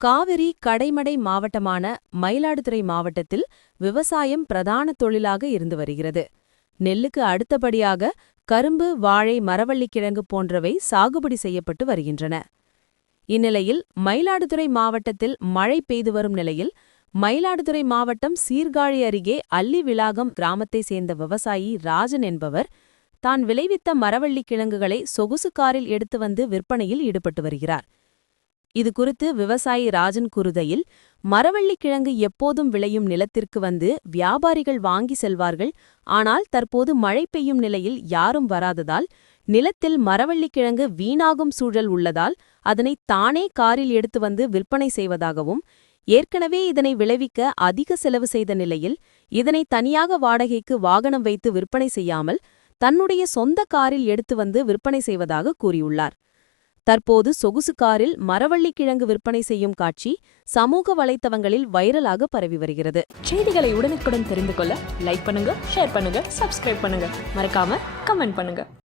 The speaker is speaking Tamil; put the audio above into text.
காவிரி கடைமடை மாவட்டமான மயிலாடுதுறை மாவட்டத்தில் விவசாயம் பிரதான தொழிலாக இருந்து வருகிறது. நெல்லுக்கு அடுத்தபடியாக கரும்பு வாழை மரவள்ளிக்கிழங்கு போன்றவை சாகுபடி செய்யப்பட்டு வருகின்றன. இந்நிலையில் மயிலாடுதுறை மாவட்டத்தில் மழை பெய்து வரும் நிலையில் மயிலாடுதுறை மாவட்டம் சீர்காழி அருகே அல்லி விளாகம் கிராமத்தை சேர்ந்த விவசாயி ராஜன் என்பவர் தான் விளைவித்த மரவள்ளிக் கிழங்குகளை சொகுசு காரில் எடுத்து வந்து விற்பனையில் ஈடுபட்டு வருகிறார். இது குறித்து விவசாயி ராஜன் குருதையில் மரவள்ளிக்கிழங்கு எப்போதும் விளையும் நிலத்திற்கு வந்து வியாபாரிகள் வாங்கி செல்வார்கள். ஆனால் தற்போது மழை பெய்யும் நிலையில் யாரும் வராததால் நிலத்தில் மரவள்ளிக்கிழங்கு வீணாகும் சூழல் உள்ளதால் அதனை தானே காரில் எடுத்து வந்து விற்பனை செய்வதாகவும் ஏற்கனவே இதனை விளைவிக்க அதிக செலவு செய்த நிலையில் இதனை தனியாக வாடகைக்கு வாகனம் வைத்து விற்பனை செய்யாமல் தன்னுடைய சொந்த காரில் எடுத்து வந்து விற்பனை செய்வதாக கூறியுள்ளார். தற்போது சொகுசு காரில் மரவள்ளி கிழங்கு விற்பனை செய்யும் காட்சி சமூக வலைத்தளங்களில் வைரலாக பரவி வருகிறது. செய்திகளை உடனுக்குடன் தெரிந்து கொள்ள லைக் பண்ணுங்க ஷேர் பண்ணுங்க சப்ஸ்கிரைப் பண்ணுங்க. மறக்காம கமெண்ட் பண்ணுங்க.